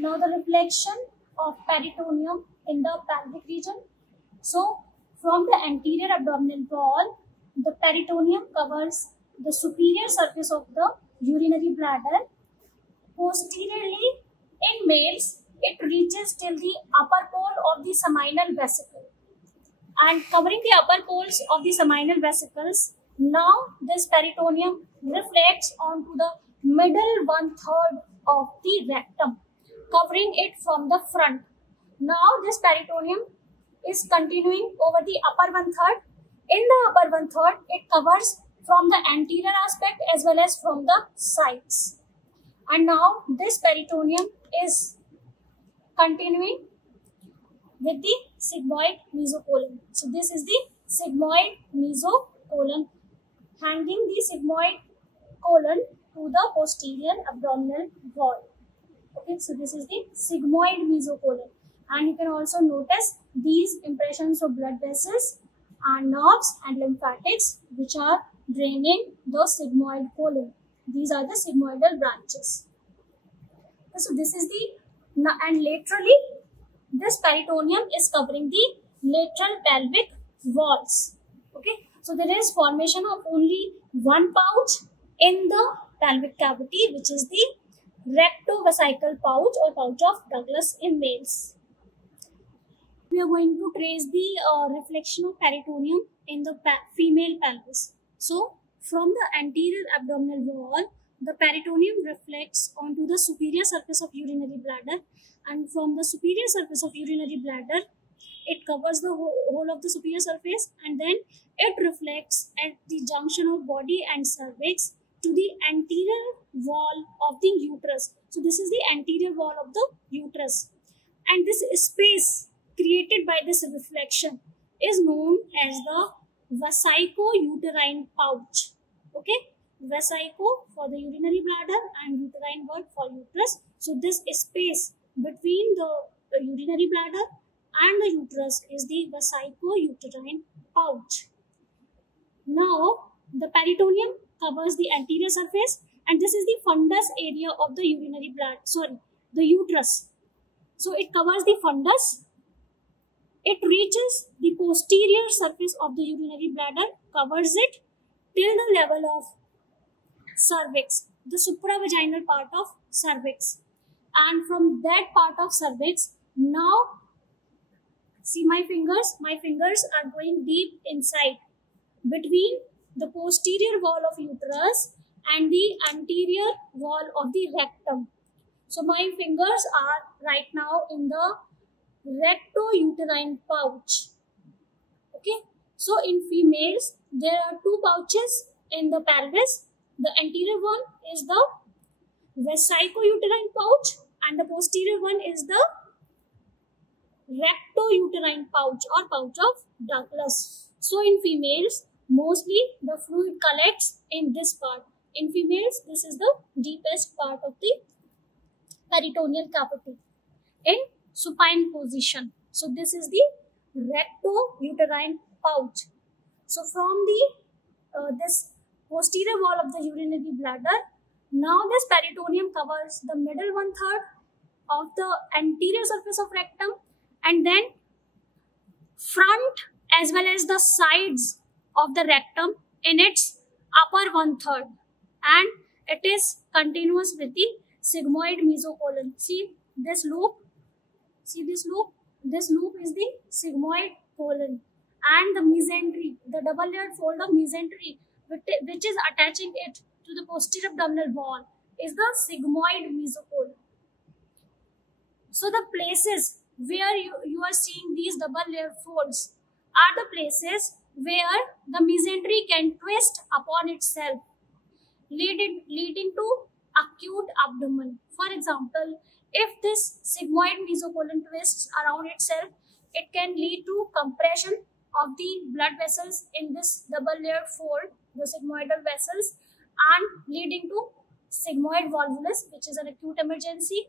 Now the reflection of peritoneum in the pelvic region. So from the anterior abdominal wall, the peritoneum covers the superior surface of the urinary bladder. Posteriorly, in males, it reaches till the upper pole of the seminal vesicle. And covering the upper poles of the seminal vesicles, now this peritoneum reflects onto the middle 1/3 of the rectum, covering it from the front. Now this peritoneum is continuing over the upper 1/3. In the upper 1/3, it covers from the anterior aspect as well as from the sides. And now this peritoneum is continuing with the sigmoid mesocolon. So this is the sigmoid mesocolon, hanging the sigmoid colon to the posterior abdominal wall. Okay, so this is the sigmoid mesocolon. And you can also notice these impressions of blood vessels and nerves and lymphatics which are draining the sigmoid colon. These are the sigmoidal branches. So this is the, and laterally this peritoneum is covering the lateral pelvic walls. Okay, so there is formation of only one pouch in the pelvic cavity, which is the rectovesical pouch or pouch of Douglas in males. We are going to trace the reflection of peritoneum in the female pelvis. So from the anterior abdominal wall, the peritoneum reflects onto the superior surface of urinary bladder, and from the superior surface of urinary bladder, it covers the whole of the superior surface, and then it reflects at the junction of body and cervix to the anterior wall of the uterus. So this is the anterior wall of the uterus, and this space created by this reflection is known as the vesico-uterine pouch. Okay, vesico for the urinary bladder and uterine word for uterus. So this space between the urinary bladder and the uterus is the vesico-uterine pouch. Now the peritoneum covers the anterior surface, and this is the fundus area of the urinary bladder, the uterus. So it covers the fundus. It reaches the posterior surface of the urinary bladder, covers it till the level of cervix, the supravaginal part of cervix. And from that part of cervix, now see my fingers are going deep inside between the posterior wall of uterus and the anterior wall of the rectum. So my fingers are right now in the recto-uterine pouch. Okay, so in females there are two pouches in the pelvis. The anterior one is the vesico-uterine pouch and the posterior one is the recto-uterine pouch or pouch of Douglas. So in females, mostly the fluid collects in this part. In females, this is the deepest part of the peritoneal cavity in supine position. So this is the recto-uterine pouch. So from the this posterior wall of the urinary bladder, now this peritoneum covers the middle 1/3 of the anterior surface of rectum, and then front as well as the sides of the rectum in its upper 1/3, and it is continuous with the sigmoid mesocolon. See this loop, this loop is the sigmoid colon, and the mesentery, the double layered fold of mesentery which is attaching it to the posterior abdominal wall is the sigmoid mesocolon. So the places where you are seeing these double layered folds are the places where the mesentery can twist upon itself, leading to acute abdomen. For example, if this sigmoid mesocolon twists around itself, it can lead to compression of the blood vessels in this double layered fold, the sigmoidal vessels, and leading to sigmoid volvulus, which is an acute emergency,